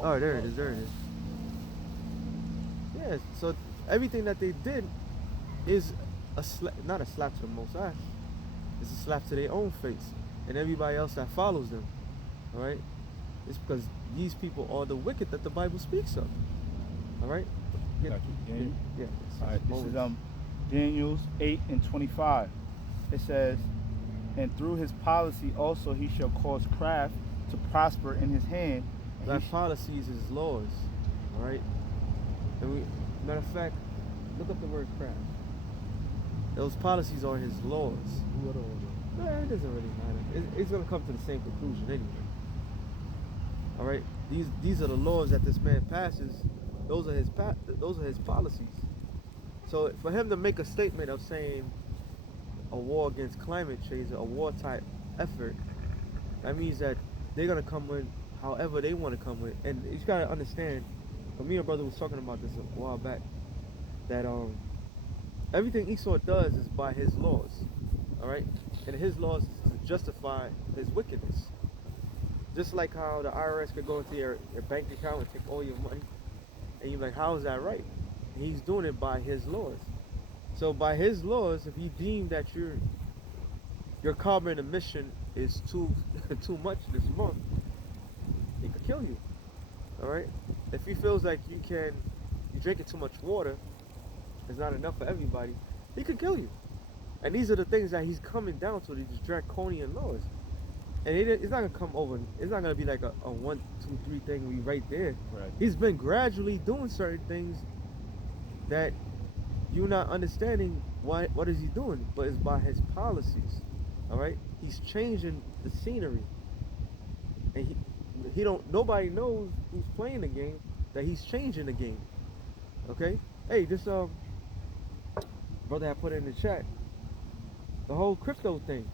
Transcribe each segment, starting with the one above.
Oh, there it is. There it is. Yeah. So everything that they did is not a slap to the Most High. It's a slap to their own face and everybody else that follows them. All right. It's because these people are the wicked that the Bible speaks of. All right. Got you. Daniel? Yeah. All right. This is Daniel's 8:25. It says, "And through his policy also he shall cause craft to prosper in his hand." That policies is laws. All right. And matter of fact, look up the word craft. Those policies are his laws. No, it doesn't really matter. It's gonna come to the same conclusion anyway. All right. These are the laws that this man passes. Those are his policies. So for him to make a statement of saying a war against climate change, a war type effort, that means that they're gonna come in however they want to come in. And you gotta understand. Me and brother was talking about this a while back. That everything Esau does is by his laws. All right, and his laws is to justify his wickedness. Just like how the IRS could go into your bank account and take all your money, and you're like, how is that right? And he's doing it by his laws. So by his laws, if he deem that your carbon emission is too much this month, he could kill you. All right. If he feels like you're drinking too much water, it's not enough for everybody, he could kill you. And these are the things that he's coming down to, these draconian laws. And it's not gonna come over. It's not gonna be like a 1, 2, 3 thing we right there. Right. He's been gradually doing certain things that you're not understanding. What is he doing? But it's by his policies. All right. He's changing the scenery, and he don't. Nobody knows who's playing the game that he's changing the game. Okay. Hey, this brother I put it in the chat. The whole crypto thing.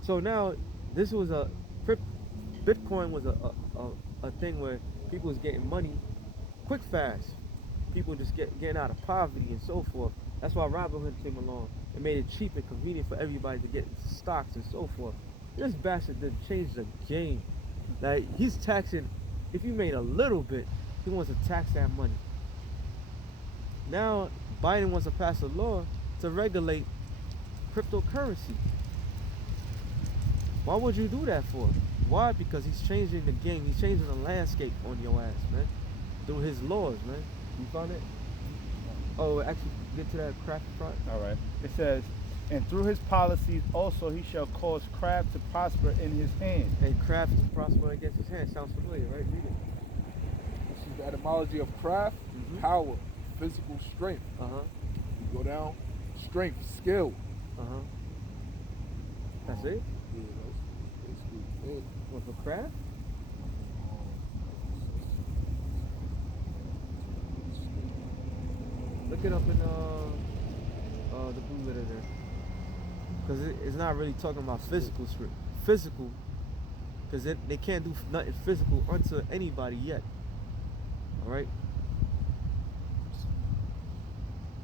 So now this was Bitcoin was a thing where people was getting money quick fast. People just getting out of poverty and so forth. That's why Robinhood came along and made it cheap and convenient for everybody to get stocks and so forth. This bastard did change the game. Like, he's taxing, if you made a little bit, he wants to tax that money. Now Biden wants to pass a law to regulate cryptocurrency. Why would you do that for? Why? Because he's changing the game. He's changing the landscape on your ass, man. Through his laws, man. You found it? Oh, actually, get to that craft front. All right. It says, "And through his policies also he shall cause craft to prosper in his hand." And craft to prosper against his hand. Sounds familiar, right? Read it. This is the etymology of craft, power, physical strength. You go down, strength, skill. That's it? Yeah, that's basically it. What, for craft? Look it up in the blue letter there. Because it's not really talking about physical, because they can't do nothing physical unto anybody yet. All right.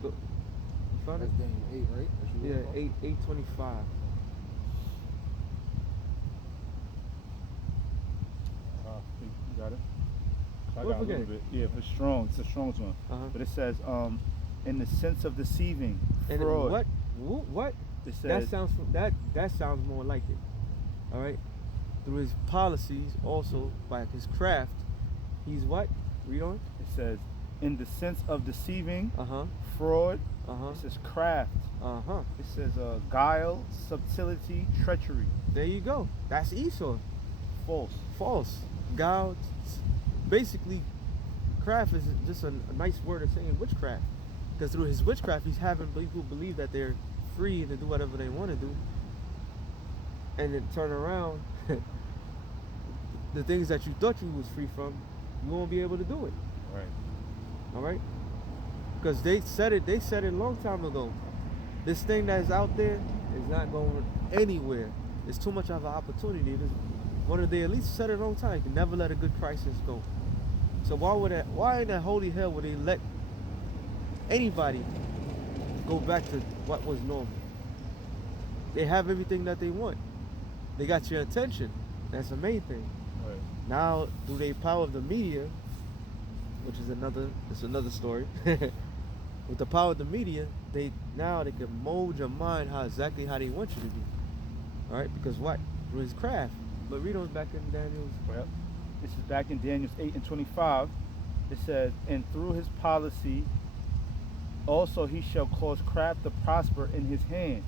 Look, you found it? That's Daniel 8, right? Yeah, 8:25. You got it? I What got a little again? bit. Yeah, if it's strong, it's the strongest one. But it says, in the sense of deceiving, And fraud. what? It says, that sounds more like it. All right. Through his policies, also by his craft, he's what? Read on. it says, in the sense of deceiving, fraud. It says craft. It says guile, subtlety, treachery. There you go. That's Esau. False. Guile. Basically, craft is just a nice word of saying witchcraft. Because through his witchcraft, he's having people believe that they're free to do whatever they want to do. And then turn around, the things that you thought you was free from, you won't be able to do it. Right. All right? Because they said it a long time ago. This thing that is out there is not going anywhere. It's too much of an opportunity. They at least said it a long time. You can never let a good crisis go. So why in that holy hell would they let anybody go back to what was normal? They have everything that they want. They got your attention. That's the main thing. Right. Now, through the power of the media, which is another story. With the power of the media, they can mold your mind exactly how they want you to be. All right, because what? Through his craft. But read on back in Daniel's. Well, this is back in Daniel 8 and 25. It says, and through his policy also he shall cause craft to prosper in his hand,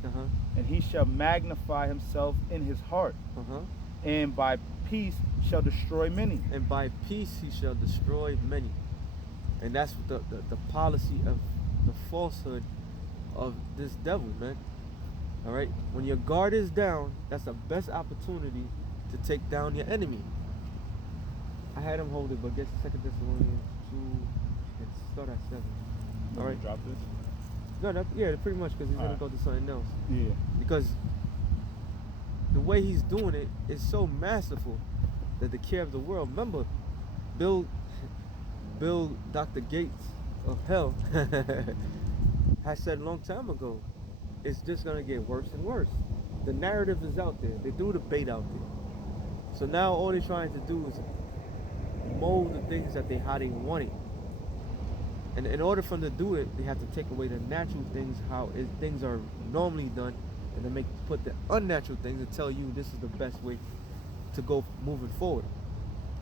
and he shall magnify himself in his heart, and by peace shall destroy many. And by peace he shall destroy many. And that's the policy of the falsehood of this devil, man. All right, when your guard is down, that's the best opportunity to take down your enemy. I had him hold it, but guess 2 Thessalonians 2 and start at 7. All right, drop this. No, yeah, pretty much, because he's gonna go to something else. Yeah, because the way he's doing it is so masterful that the care of the world. Remember, Bill Dr. Gates of hell has said a long time ago, it's just gonna get worse and worse. The narrative is out there. They do the bait out there. So now all they're trying to do is mold the things how they want it. And in order for them to do it, they have to take away the natural things, things are normally done, and then put the unnatural things and tell you this is the best way to go moving forward,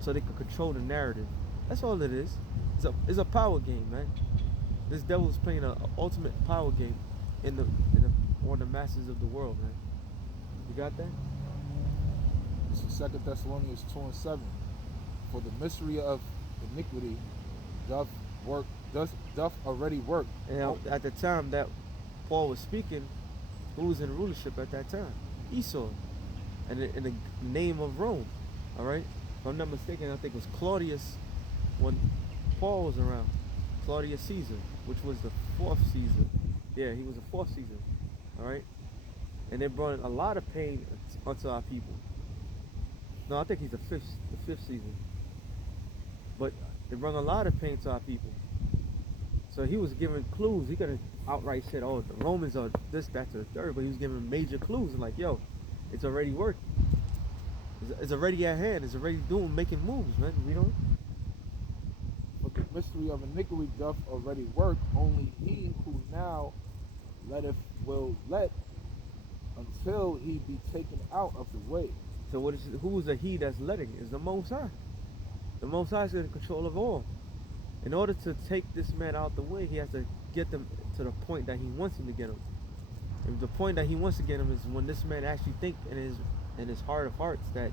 so they can control the narrative. That's all it is. It's a power game, man. This devil is playing an ultimate power game on the masses of the world, man. You got that? This is 2 Thessalonians 2 and 7. For the mystery of iniquity doth already work. And at the time that Paul was speaking, who was in rulership at that time? Esau, and in the name of Rome. All right, if I'm not mistaken, I think it was Claudius when Paul was around. Claudius Caesar, which was the 4th Caesar. Yeah, he was the 4th Caesar. All right, and they brought a lot of pain unto our people. No, I think he's the fifth Caesar. But they brought a lot of pain to our people. So he was giving clues. He could have outright said, "Oh, the Romans are this, that, to the third," but he was giving major clues, like, "Yo, it's already working. It's already at hand. It's already making moves, man. We don't." But the mystery of iniquity doth already work. Only he who now letteth will let until he be taken out of the way. So who is the he that's letting? Is the Most High. The Most High is in control of all. In order to take this man out the way, he has to get them to the point that he wants him to get them. And the point that he wants to get him is when this man actually think in his heart of hearts that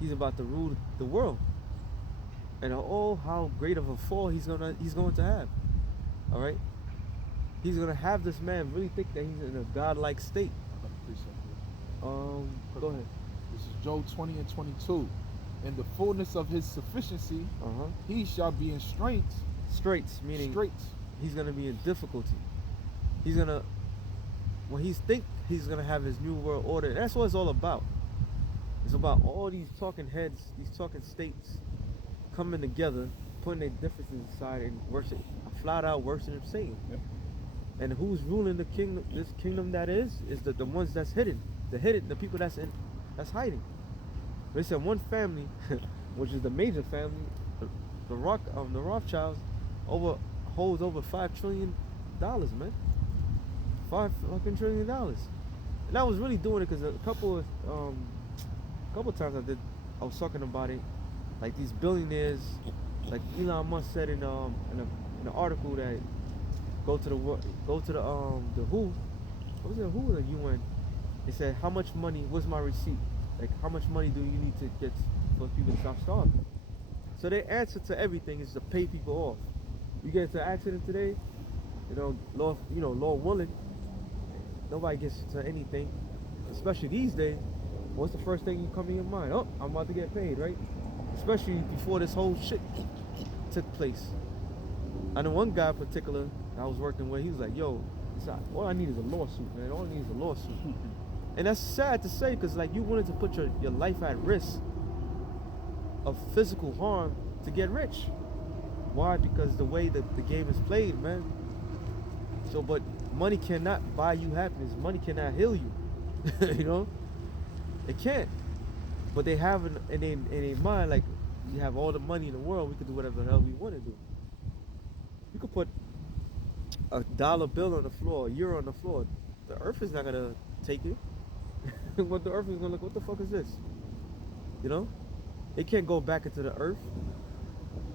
he's about to rule the world. And oh, how great of a fall he's going to have. All right? He's going to have this man really think that he's in a godlike state. Go ahead. This is Job 20 and 22. In the fullness of his sufficiency, he shall be in straits. Straits, meaning straits. He's going to be in difficulty. When he's going to have his new world order. That's what it's all about. It's about all these talking heads, these talking states coming together, putting their differences aside and flat out worshiping Satan. Yep. And who's ruling the kingdom? This kingdom that is the ones that's hidden. The people that's hiding. They said one family, which is the major family, the Rothschilds, holds over $5 trillion, man. $5 fucking trillion. And I was really doing it because a couple times I was talking about it, like these billionaires, like Elon Musk said in an article that go to the WHO. What was it? Who was the UN? They said, how much money? What's my receipt? Like, how much money do you need to get for people to stop starving? So their answer to everything is to pay people off. You get into an accident today, Lord willing, nobody gets to anything. Especially these days, what's the first thing you come in your mind? Oh, I'm about to get paid, right? Especially before this whole shit took place. I know one guy in particular I was working with, he was like, "Yo, all I need is a lawsuit, man. All I need is a lawsuit." And that's sad to say, because like you wanted to put your life at risk of physical harm to get rich. Why? Because the way that the game is played, man. So, but money cannot buy you happiness. Money cannot heal you. It can't. But they have in their mind, like, we have all the money in the world, we could do whatever the hell we want to do. You could put a dollar bill on the floor, a euro on the floor. The earth is not gonna take it. What the earth is gonna look, what the fuck is this? You know? It can't go back into the earth.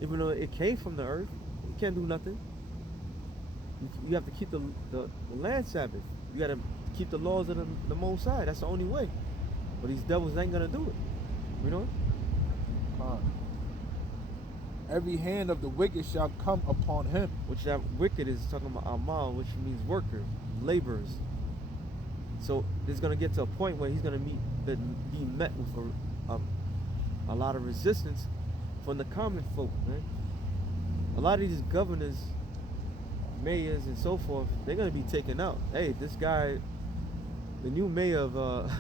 Even though it came from the earth, it can't do nothing. You have to keep the land Sabbath. You gotta keep the laws of the Most High. That's the only way. But these devils ain't gonna do it. You know? Every hand of the wicked shall come upon him. Which that wicked is talking about amal, which means workers, laborers. So it's gonna get to a point where he's gonna be met with a lot of resistance from the common folk, man. A lot of these governors, mayors, and so forth, they're gonna be taken out. Hey, this guy, the new mayor of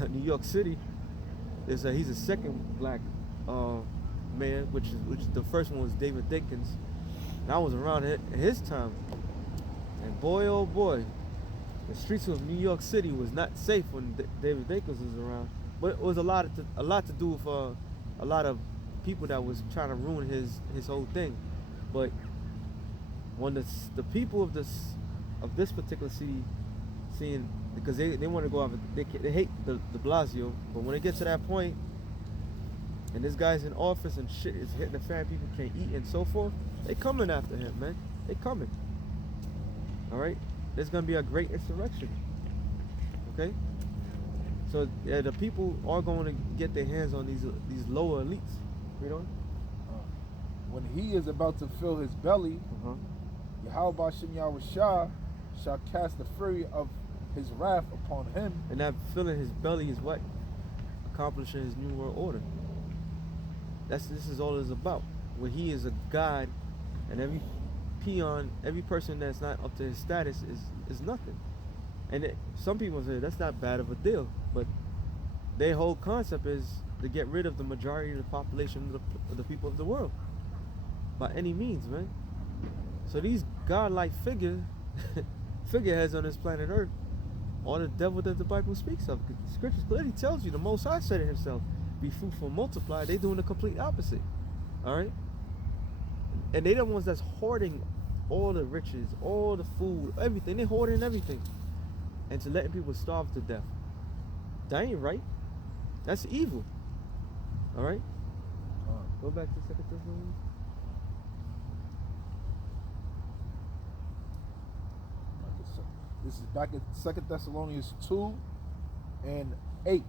New York City, he's a second black mayor, which the first one was David Dinkins. And I was around his time, and boy, oh boy, the streets of New York City was not safe when David Dinkins was around. But it was a lot to do with a lot of people that was trying to ruin his whole thing. But when the people of this particular city, seeing, because they want to go out, they hate the Blasio, but when it gets to that point, and this guy's in office and shit is hitting the fan, people can't eat and so forth, they coming after him, man. They coming. All right, there's gonna be a great insurrection. Okay, so yeah, the people are going to get their hands on these lower elites. You know, when he is about to fill his belly, Yahweh Shem Yahushua shall cast the fury of his wrath upon him. And that filling his belly is what? Accomplishing his new world order. This is all it's about. Where he is a god, and every peon, every person that's not up to his status is nothing. And some people say that's not bad of a deal, but their whole concept is to get rid of the majority of the population of the people of the world by any means, man. So these godlike figureheads on this planet Earth are the devil that the Bible speaks of. The scriptures clearly tells you the Most High said it himself: be fruitful and multiply. They're doing the complete opposite. All right, and they're the ones that's hoarding all the riches, all the food, everything. They're hoarding everything, and to letting people starve to death. That ain't right. That's evil. All right. Go back to 2 Thessalonians. This is back at 2 Thessalonians 2:8.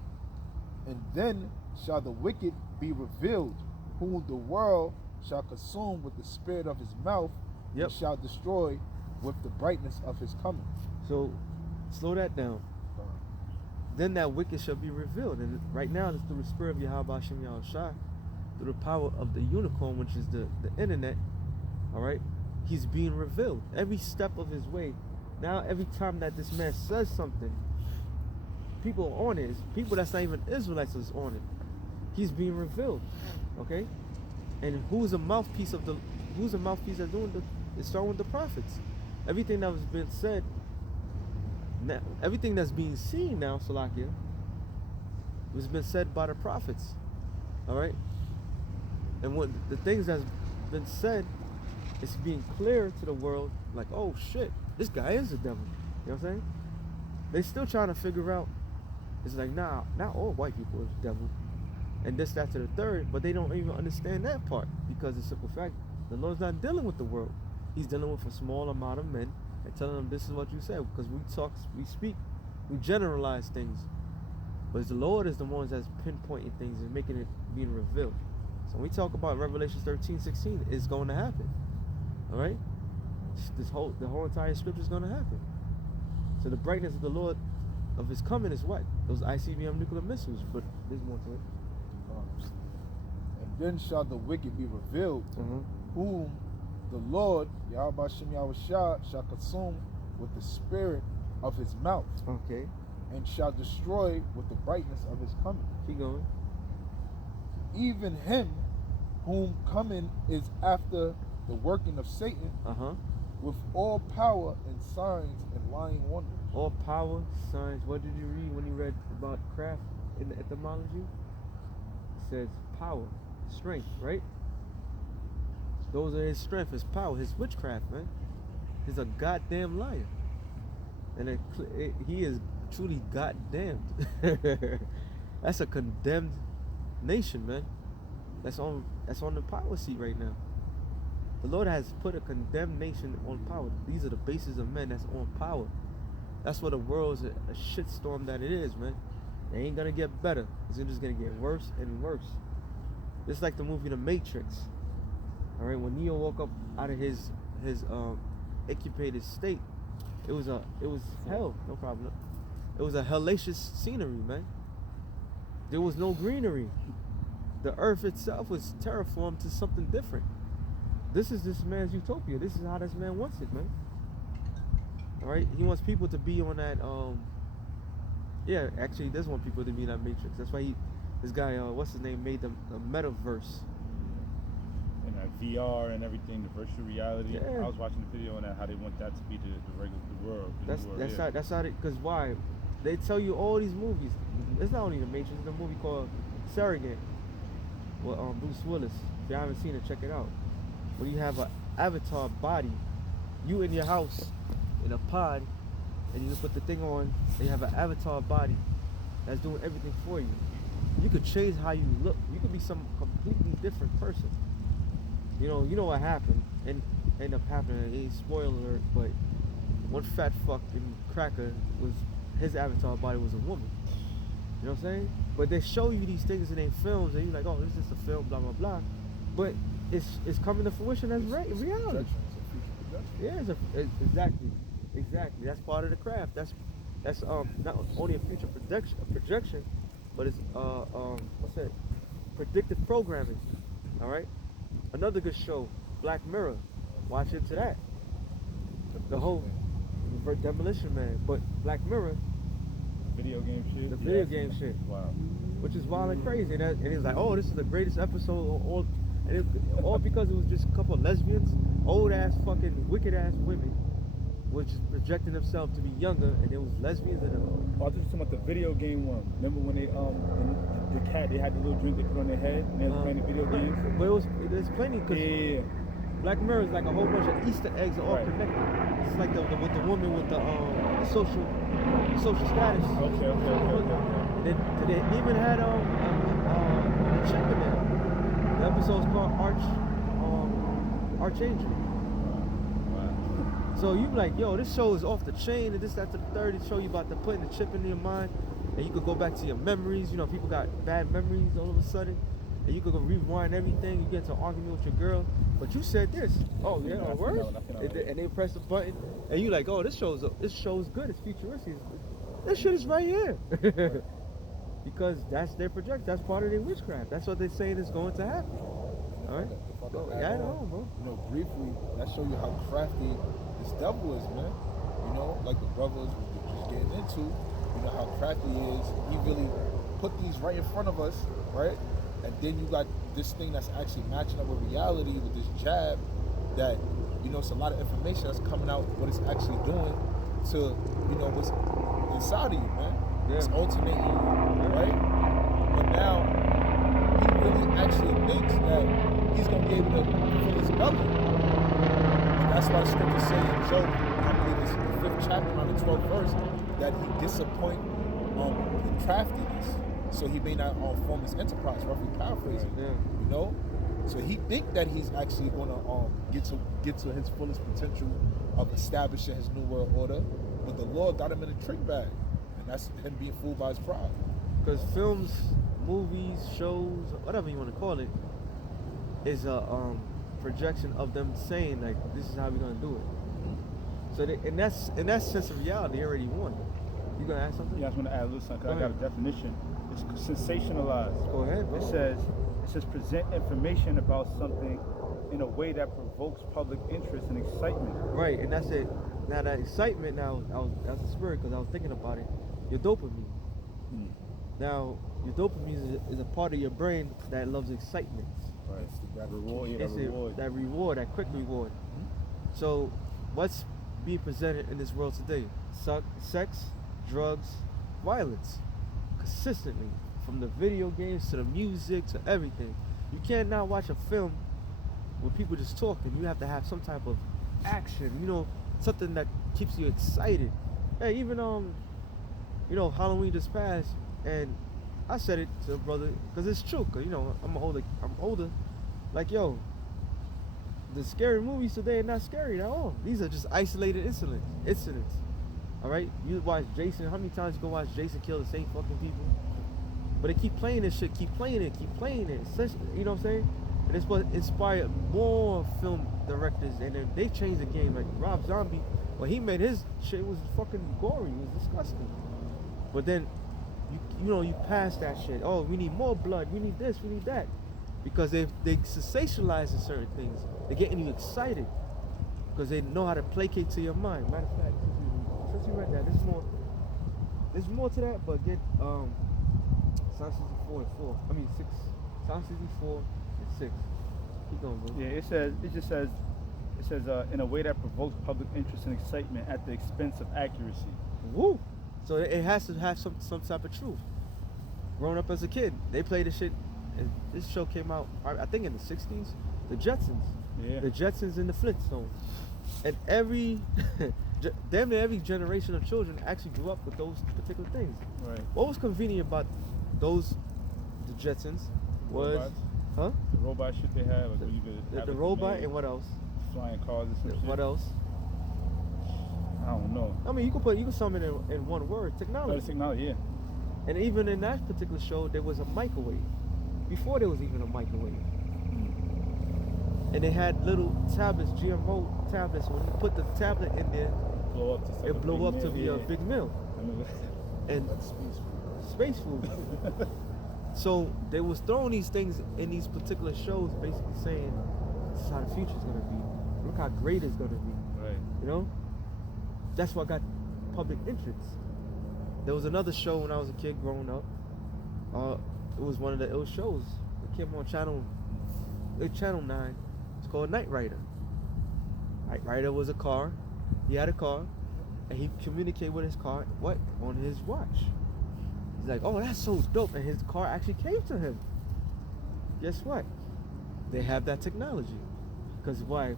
And then shall the wicked be revealed, whom the world shall consume with the spirit of his mouth, and shall destroy with the brightness of his coming. So, slow that down. Then that wicked shall be revealed. And right now, it's through the spirit of Yahweh Shem Yahushua, through the power of the unicorn, which is the internet. All right? He's being revealed every step of his way. Now, every time that this man says something, people are on it. People that's not even Israelites is on it. He's being revealed. Okay? And who's a mouthpiece that's doing it's starting with the prophets. Everything that was been said, now, everything that's being seen now, Salakia, was been said by the prophets. All right? And what the things that's been said, it's being clear to the world, like, oh shit, this guy is the devil. You know what I'm saying? They still trying to figure out, it's like, nah, not all white people are the devil. And this, that, to the third, but they don't even understand that part, because the simple fact, the Lord's not dealing with the world. He's dealing with a small amount of men and telling them this is what you said, because we speak, we generalize things. But the Lord is the one that's pinpointing things and making it being revealed. So when we talk about Revelation 13:16, it's going to happen. All right? The whole entire scripture is going to happen. So the brightness of the Lord, of his coming, is what? Those ICBM nuclear missiles. But there's more to it. And then shall the wicked be revealed, whom the Lord, Yahweh Shem Yahushua, shall consume with the spirit of his mouth. Okay. And shall destroy with the brightness of his coming. Keep going. Even him whom coming is after the working of Satan, with all power and signs and lying wonders. All power, signs. What did you read when you read about craft in the etymology? says power, strength, right? Those are his strength, his power, his witchcraft, man. He's a goddamn liar. And he is truly goddamned. That's a condemned nation, man. That's on the power seat right now. The Lord has put a condemned nation on power. These are the bases of men that's on power. That's what the world's a shitstorm that it is, man. It ain't gonna get better. It's just gonna get worse and worse. It's like the movie The Matrix. All right, when Neo woke up out of his incubated state, it was hell. No problem. It was a hellacious scenery, man. There was no greenery. The earth itself was terraformed to something different. This is this man's utopia. This is how this man wants it, man. All right, he wants people to be on that. Yeah, actually, he does want people to be in that matrix. That's why this guy, what's his name, made the metaverse. And that VR and everything, the virtual reality. Yeah. I was watching the video on that, how they want that to be the world. That's how. Because why? They tell you all these movies. It's not only the Matrix. There's a movie called Surrogate with Bruce Willis. If you haven't seen it, check it out. When you have an avatar body, you in your house in a pod, and you put the thing on, and you have an avatar body that's doing everything for you. You could change how you look. You could be some completely different person. You know what happened, and end up happening. Ain't spoiler alert, but one fat fucking cracker his avatar body was a woman. You know what I'm saying? But they show you these things in their films, and you're like, oh, this is just a film, blah blah blah. But it's coming to fruition as reality. Yeah, exactly. That's part of the craft. That's not only a future projection, but it's what's that? Predictive programming. All right. Another good show, Black Mirror. Watch into that. The whole Demolition Man, but Black Mirror. Video game shit. The video game shit. Wow. Which is wild and crazy, and it was like, oh, this is the greatest episode, all because it was just a couple of lesbians, old ass fucking wicked ass women, was just projecting themselves to be younger, and it was lesbians and I was just talking about the video game one. Remember when they the cat, they had the little drink they put on their head and they were playing the video games? But there's plenty, because Yeah. Black Mirror is like a whole bunch of Easter eggs all connected. It's like with the woman with the social status. Okay. They even had a chick in there. The episode's called Archangel. Wow. So you be like, yo, this show is off the chain, and this, that, to the third. It show you about putting the chip in your mind, and you could go back to your memories. You know, people got bad memories all of a sudden, and you could go rewind everything. You get into an argument with your girl, but you said this. Oh yeah, I word. know. And they press the button, and you like, oh, this show's good. It's futuristic. This shit is right here. Because that's their projection. That's part of their witchcraft. That's what they're saying is going to happen. All right. Yeah, I know, bro. You know, briefly, that show you how crafty this devil is, man. You know, like the brothers were just getting into. You know how crafty he is. He really put these right in front of us, right? And then you got this thing that's actually matching up with reality with this jab that, you know, it's a lot of information that's coming out, what it's actually doing to, you know, what's inside of you, man. Yeah. It's alternating you, right? But now, he really actually thinks that he's going to be able to fill his belly. And that's why the scriptures say in Job, I believe it's the 5th chapter, around the 12th verse, that he disappoint the craftiness, so he may not form his enterprise, roughly paraphrasing, you know? So he think that he's actually going to get to his fullest potential of establishing his new world order, but the Lord got him in a trick bag, and that's him being fooled by his pride. Because films, movies, shows, whatever you want to call it, is a projection of them saying like, this is how we're gonna do it. So in that sense of reality, they already won. You gonna ask something? Yeah, I just want to add a little something. I got a definition. It's sensationalized. Go ahead, bro. It says present information about something in a way that provokes public interest and excitement. Right, and that's it. Now that excitement, that's the spirit, because I was thinking about it. Your dopamine. Now, your dopamine is a part of your brain that loves excitement. Right. That reward. That reward, that quick reward. So, what's being presented in this world today? Sex, drugs, violence. Consistently, from the video games to the music to everything. You can't now watch a film where people just talking. You have to have some type of action, you know, something that keeps you excited. Hey, even Halloween just passed, and I said it to a brother because it's true. Cause I'm older. Like, yo, the scary movies today are not scary at all. These are just isolated incidents. All right, you watch Jason. How many times you go watch Jason kill the same fucking people? But they keep playing this shit, keep playing it. You know what I'm saying? And it's supposed to inspire more film directors, and then they changed the game. Like Rob Zombie, when he made his shit, was fucking gory. It was disgusting. But then, you pass that shit. Oh, we need more blood. We need this. We need that. Because they sensationalize certain things. They're getting you excited because they know how to placate to your mind. Matter of fact, since you read that, there's more to that. But get Psalm 64 and 4. I mean 6. Psalm 64 and 6. Keep going, bro. Yeah, it says in a way that provokes public interest and excitement at the expense of accuracy. Woo! So it has to have some type of truth. Growing up as a kid, they played this shit. And this show came out, I think, in the 60s. The Jetsons. Yeah. The Jetsons and the Flintstones. And damn near every generation of children actually grew up with those particular things. Right. What was convenient about the Jetsons was, robots? Huh? The robot shit they had, like when you could The robot and what else? Flying cars and some shit. What else? I don't know. I mean, you can sum it in one word: technology. Better technology, yeah. And even in that particular show, there was a microwave. Before there was even a microwave. And they had little tablets, GMO tablets. When you put the tablet in there, it blew up to be a big meal. And That's space food. So they was throwing these things in these particular shows, basically saying, this is how the future's gonna be. Look how great it's gonna be. Right. You know? That's what got public interest. There was another show when I was a kid growing up. It was one of the ill shows. It came on Channel 9. It's called Knight Rider. Knight Rider was a car. He had a car, and he communicated with his car. What? On his watch. He's like, oh, that's so dope. And his car actually came to him. Guess what? They have that technology. Because why?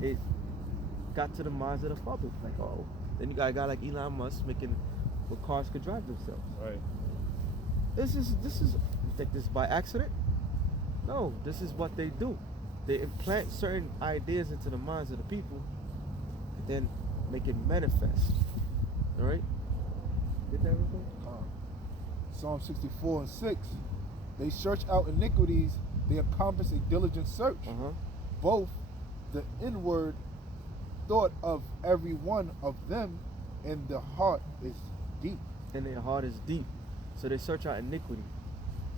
It got to the minds of the public. Like, oh. Then you got a guy like Elon Musk making where cars could drive themselves. Right. This is you think this is by accident? No, this is what they do. They implant certain ideas into the minds of the people and then make it manifest. Alright? Get that real quick? Psalm 64 and 6. They search out iniquities, they accomplish a diligent search. Both the inward thought of every one of them and the heart is deep. And their heart is deep. So they search out iniquity.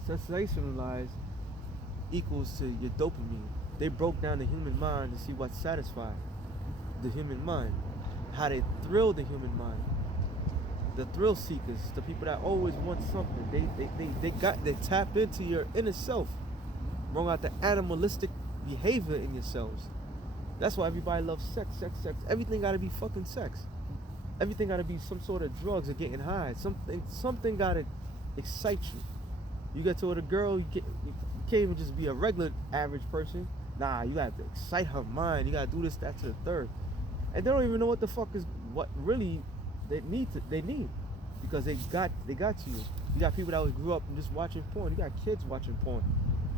Sensationalize equals to your dopamine. They broke down the human mind to see what satisfied the human mind. How they thrill the human mind. The thrill seekers, the people that always want something. They tap into your inner self. Bring out the animalistic behavior in yourselves. That's why everybody loves sex. Everything gotta be fucking sex. Everything gotta be some sort of drugs or getting high. Something gotta excite you. You get to with a girl, you can't even just be a regular average person. Nah, you have to excite her mind. You gotta do this, that, to the third. And they don't even know what the fuck is what really they need because they got you. You got people that grew up and just watching porn. You got kids watching porn.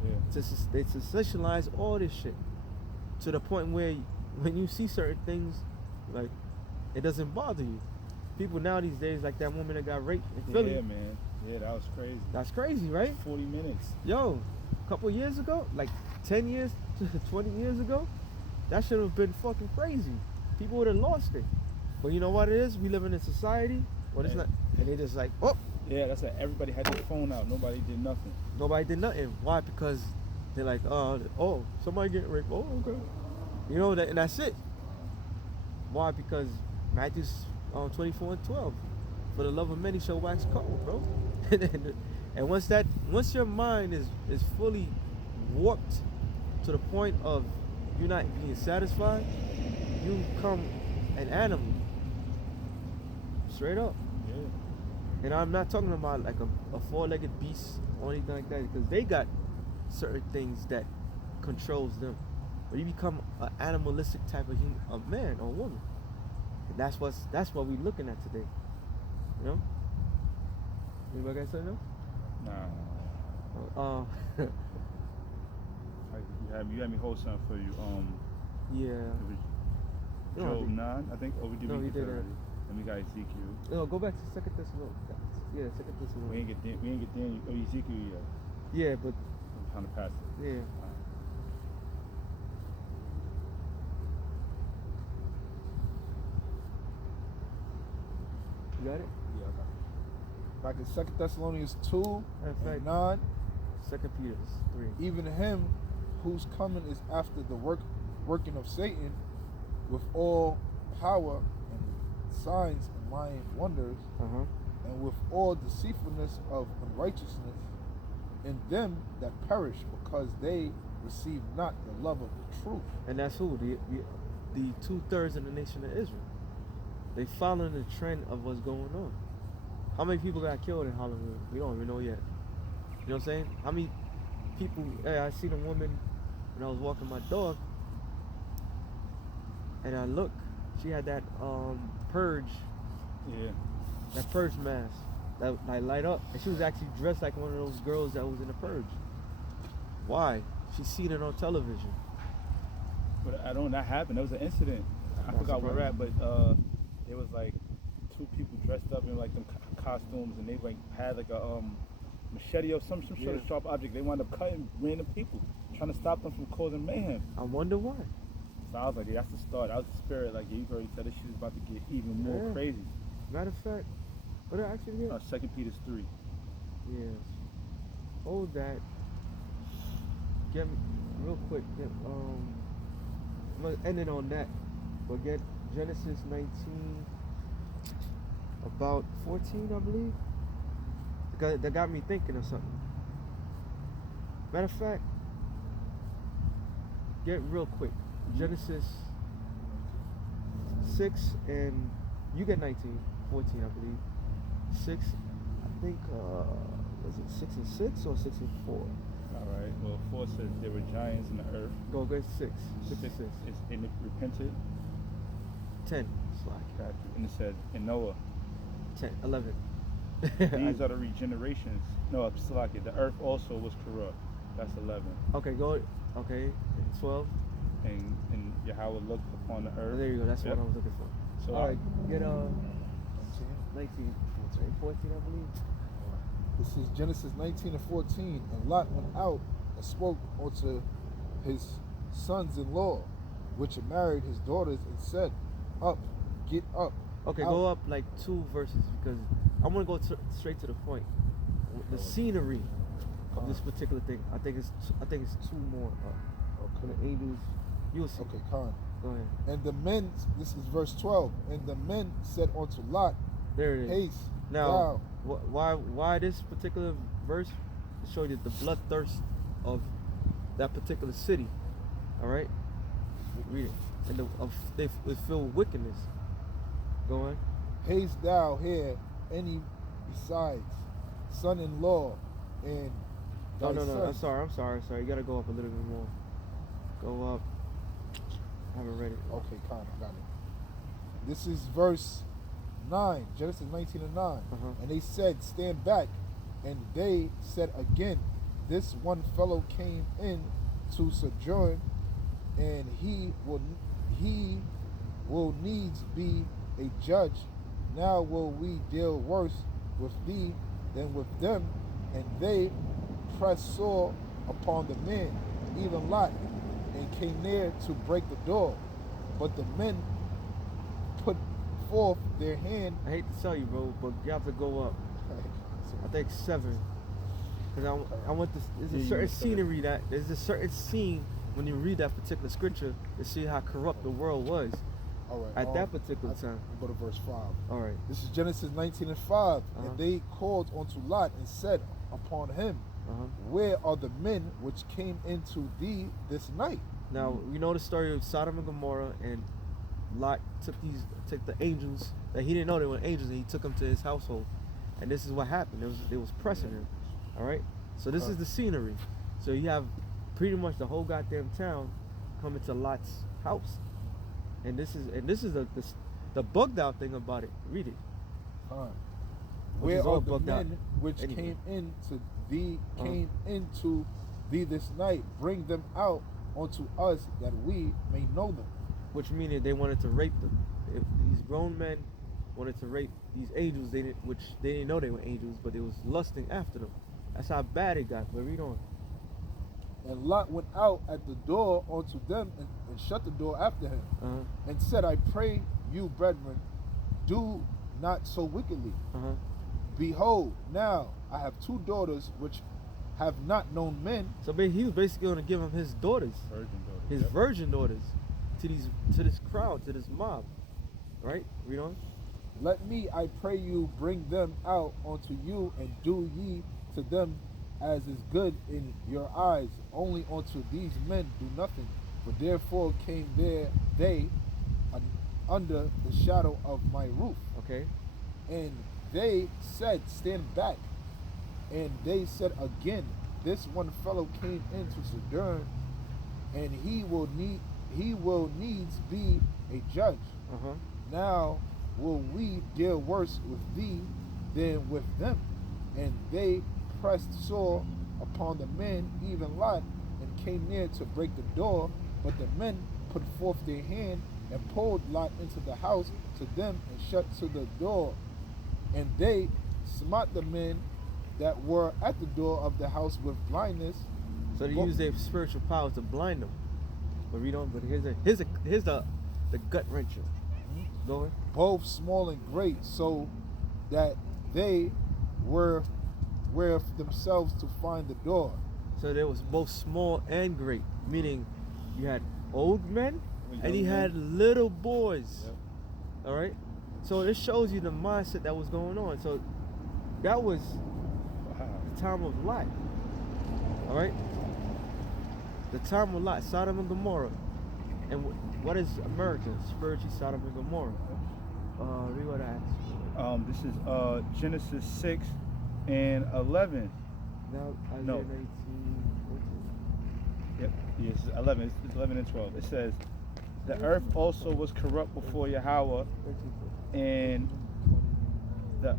Yeah. They sensationalize all this shit to the point where when you see certain things, like, it doesn't bother you. People now these days, like that woman that got raped in Philly. Yeah, man. Yeah, that was crazy. That's crazy, right? 40 minutes. Yo, a couple years ago, like 10 years, 20 years ago, that should have been fucking crazy. People would have lost it. But you know what it is? We live in a society where it's not, and they just like, oh. Yeah, that's like everybody had their phone out. Nobody did nothing. Nobody did nothing. Why? Because they're like, oh, somebody getting raped. Oh, okay. You know that, and that's it. Why? Because Matthew's 24:12. For the love of many shall wax cold, bro. And once your mind is fully warped to the point of you're not being satisfied, you become an animal. Straight up. Yeah. And I'm not talking about like a four-legged beast or anything like that, because they got certain things that controls them. But you become an animalistic type of man or woman. And that's what we're looking at today. You know? Anybody got something else? Nah. You had me hold something for you. Yeah. It was Job 9, I think. Oh, we did. No, we did already. And we got Ezekiel. No, go back to Second Thessalonians. Yeah, Second Thessalonians. We ain't get Daniel or Ezekiel yet. Yeah, but I'm trying to pass it. yeah. You got it? Yeah, I got it. Back in 2 Thessalonians 2 and 9. 2 Peter 3. Even him whose coming is after the working of Satan with all power and signs and lying wonders, and with all deceitfulness of unrighteousness in them that perish, because they receive not the love of the truth. And that's who? The 2/3 of the nation of Israel. They following the trend of what's going on. How many people got killed in Hollywood? We don't even know yet. You know what I'm saying? How many people? Hey, I seen a woman when I was walking my dog, and I look, she had that purge. Yeah. That purge mask that like light up, and she was actually dressed like one of those girls that was in the purge. Why? She seen it on television. But I don't. That happened. There was an incident. I forgot where we're at, but it was like two people dressed up in like them costumes, and they like had like a machete or some sort of sharp object. They wound up cutting random people, trying to stop them from causing mayhem. I wonder why. So I was like, yeah, that's the start. That was the spirit. Like, yeah, you already said this shit is about to get even more crazy. Matter of fact, what did I actually get? 2 Peter 3. Yes. Hold that. Get real quick. I'm gonna end it on that. But get Genesis 19, about 14, I believe. That got me thinking of something. Matter of fact, get real quick. Genesis 6 and you get 19, 14, I believe. 6, I think, was it 6 and 6 or 6 and 4? Alright, well, 4 says there were giants in the earth. Go get 6. 6 and 6. And it repented. 10. Slack. And it said, in Noah. 10, 11. These are the regenerations. No, Slack. The earth also was corrupt. That's 11. Okay, go. Okay, and 12. And Yahweh looked upon the earth. Oh, there you go. That's what I was looking for. So all right, get 19, 14, I believe. This is Genesis 19 and 14. And Lot went out and spoke unto his sons-in-law, which had married his daughters, and said, "Up, get up." Okay, out. go up like 2 verses, because I want to go straight to the point. The scenery of this particular thing, I think it's 2 more up. Okay. The angels, you'll see. Okay, Khan. Go ahead. And the men, this is verse 12. And the men said unto Lot, There it is. Haste Now, why this particular verse? To show you the bloodthirst of that particular city. All right, read it. And they feel wickedness. Go on. Haste thou here any besides son-in-law and No. sons. I'm sorry. You gotta go up a little bit more. Go up. I haven't read it. Okay, Khan, I got it. This is verse 9, Genesis 19 and 9. And they said, Stand back. And they said again, This one fellow came in to sojourn, and he will needs be a judge. Now will we deal worse with thee than with them. And they pressed sore upon the men, even Lot, and came near to break the door. But the men put forth their hand. I hate to tell you, bro, but you have to go up. I think 7. Because I want this. There's a certain scenery there's a certain scene when you read that particular scripture to see how corrupt the world was. All right, at that particular time. Go to verse 5. All right. This is Genesis 19 and 5. And they called unto Lot and said upon him, Where are the men which came into thee this night? Now, you know the story of Sodom and Gomorrah, and Lot took the angels that he didn't know they were angels, and he took them to his household. And this is what happened. It was pressing him. All right. So this is the scenery. So you have pretty much the whole goddamn town coming to Lot's house, and this is the bugged out thing about it. Read it. Where is all are the bugged out. men which Anyway. came into thee this night? Bring them out unto us that we may know them. Which meaning they wanted to rape them. If these grown men wanted to rape these angels, which they didn't know they were angels, but they was lusting after them. That's how bad it got. But read on. And Lot went out at the door unto them and shut the door after him, and said, I pray you, brethren, do not so wickedly. Behold, now I have 2 daughters which have not known men. So he was basically going to give him his daughters, his virgin daughters, to this crowd, to this mob. Right? Read on. Let me, I pray you, bring them out unto you, and do ye to them as is good in your eyes. Only unto these men do nothing. For therefore came they under the shadow of my roof. Okay. And they said, stand back. And they said again, this one fellow came in to sojourn, and he will needs be a judge. Now will we deal worse with thee than with them? And they pressed sore upon the men, even Lot, and came near to break the door. But the men put forth their hand and pulled Lot into the house to them and shut to the door. And they smote the men that were at the door of the house with blindness. So they used their spiritual powers to blind them. But read on. But here's the gut wrencher. Go ahead. Both small and great, so that they were themselves to find the door. So there was both small and great, meaning you had old men and you had little boys. All right. So this shows you the mindset that was going on. So that was the time of Lot. All right. The time of Lot, Sodom and Gomorrah. And what is America? Spiritually, Sodom and Gomorrah. Read what I asked. This is Genesis 6 and 11. Now, Isaiah No. 19, 14. Yep. Yes, 11. It's 11 and 12. It says, the earth also was corrupt before Yahweh, and the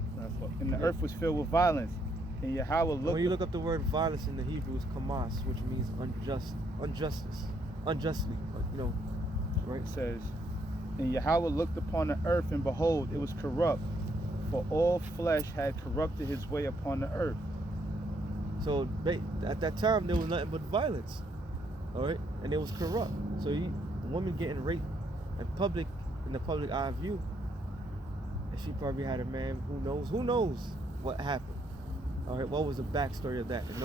earth was filled with violence. And Yahweh looked. When you look up the word violence in the Hebrew, it's kamas, which means unjustly. You know, right? It says, and Yahweh looked upon the earth, and behold, it was corrupt, for all flesh had corrupted his way upon the earth. So at that time, there was nothing but violence, all right, and it was corrupt. So a woman getting raped in the public eye view, and she probably had a man. Who knows what happened? All right, what was the backstory of that? And